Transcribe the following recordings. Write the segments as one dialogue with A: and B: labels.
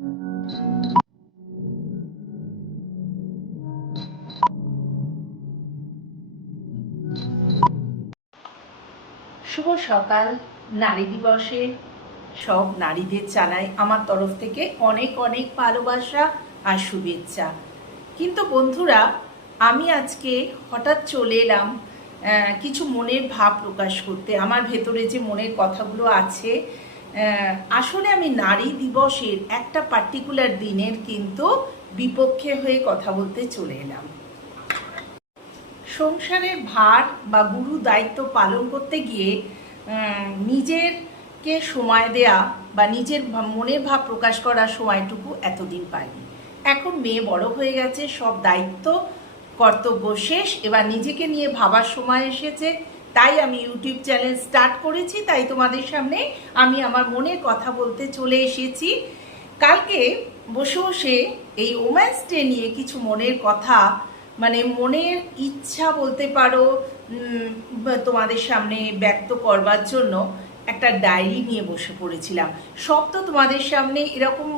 A: শুভ সকাল। নারী দিবসে সব নারীদের জানাই আমার তরফ থেকে অনেক অনেক ভালোবাসা আর শুভেচ্ছা। কিন্তু বন্ধুরা, আমি আজকে হঠাৎ চলে এলাম কিছু মনের ভাব প্রকাশ করতে। আমার ভেতরে যে মনের কথাগুলো আছে আসলে আমি নারী দিবসের একটা পার্টিকুলার দিনের কিন্তু বিপক্ষে হয়ে কথা বলতে চলে এলাম। সংসারের ভার বা গুরু দায়িত্ব পালন করতে গিয়ে নিজেরকে সময় দেয়া বা নিজের মনের ভাব প্রকাশ করার সময়টুকু এতদিন পাইনি। এখন মেয়ে বড় হয়ে গেছে, সব দায়িত্ব, কর্তব্য শেষ, এবার নিজেকে নিয়ে ভাবার সময় এসেছে। তাই আমি ইউটিউব চ্যানেল স্টার্ট করেছি, তাই তোমাদের সামনে আমি আমার মনের কথা বলতে চলে এসেছি। কালকে বসে বসে এই ওম্যান্স ডে নিয়ে কিছু মনের কথা মানে মনের ইচ্ছা বলতে পারো তোমাদের সামনে ব্যক্ত করবার জন্য একটা ডায়েরি নিয়ে বসে পড়েছিলাম। সব তো তোমাদের সামনে এরকম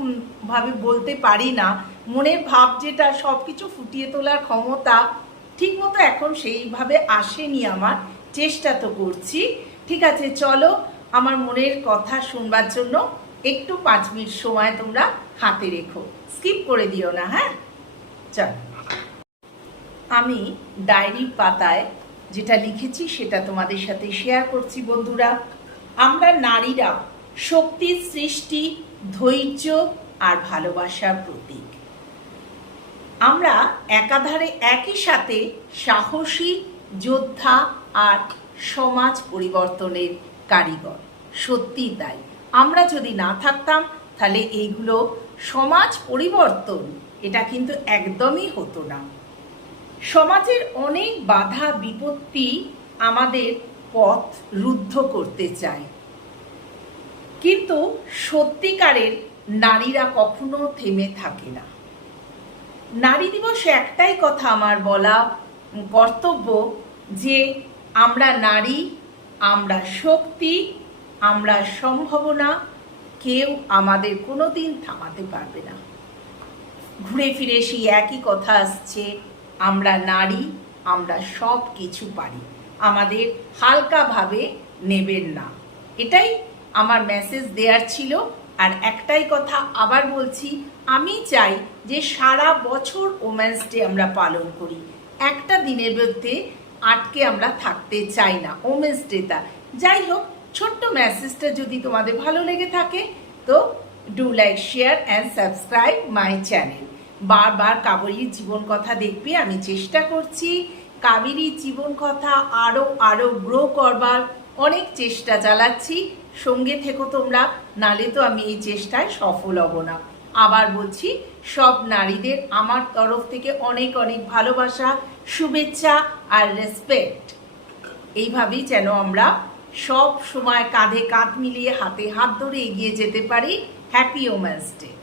A: ভাবে বলতে পারি না। মনের ভাব যেটা সব কিছু ফুটিয়ে তোলার ক্ষমতা ঠিক মতো এখন সেইভাবে আসেনি আমার। চেষ্টা তো করছি। ঠিক আছে, চলো আমার মনের কথা শুনবার জন্য একটু পাঁচ মিনিট সময় তোমরা হাতে রেখো। স্কিপ করে দিও না হ্যাঁ? চল। আমি ডায়েরির পাতায় যেটা লিখেছি সেটা তোমাদের সাথে শেয়ার করছি বন্ধুরা। আমরা নারীরা শক্তির সৃষ্টি, ধৈর্য আর ভালোবাসার প্রতীক। আমরা একাধারে একই সাথে সাহসী যোদ্ধা আর সমাজ পরিবর্তনের কারিগর। সত্যি তাই। আমরা যদি না থাকতাম, তাহলে এইগুলো সমাজ পরিবর্তন, এটা কিন্তু একদমই হতো না। সমাজের অনেক বাধা বিপত্তি আমাদের পথ রুদ্ধ করতে চায়। কিন্তু সত্যিকারের নারীরা কখনো থেমে থাকে না। নারী দিবসে একটাই কথা আমার বলা কর্তব্য যে আমরা নারী, আমরা শক্তি, আমরা সম্ভাবনা, কেউ আমাদের কোনোদিন থামাতে পারবে না। ঘুরে ফিরে সেই একই কথা আসছে, আমরা নারী, আমরা সব কিছু পারি। আমাদের হালকাভাবে নেবেন না। এটাই আমার মেসেজ দেওয়ার ছিল। আর একটাই কথা আবার বলছি, আমি চাই যে সারা বছর ওম্যান্স ডে আমরা পালন করি। একটা দিনের মধ্যে আটকে আমরা থাকতে চাই না, ওমেন্স ডেটা। যাই হোক ছোট্ট মেসেজটা যদি তোমাদের ভালো লেগে থাকে, তো do like, share and subscribe my channel. বারবার কাবেরীর জীবন কথা দেখবে, আমি চেষ্টা করছি কাবেরীর জীবন কথা আরও আরও গ্রো করবার। অনেক চেষ্টা চালাচ্ছি। সঙ্গে থেকো তোমরা, নালে তো আমি এই চেষ্টায় সফল হব না। আবার বলছি, সব নারীদের আমার তরফ থেকে অনেক অনেক ভালোবাসা, শুভেচ্ছা আর রেসপেক্ট এইভাবেই যেন আমরা সব সময় কাঁধে কাঁধ মিলিয়ে হাতে হাত ধরে এগিয়ে যেতে পারি। Happy woman's day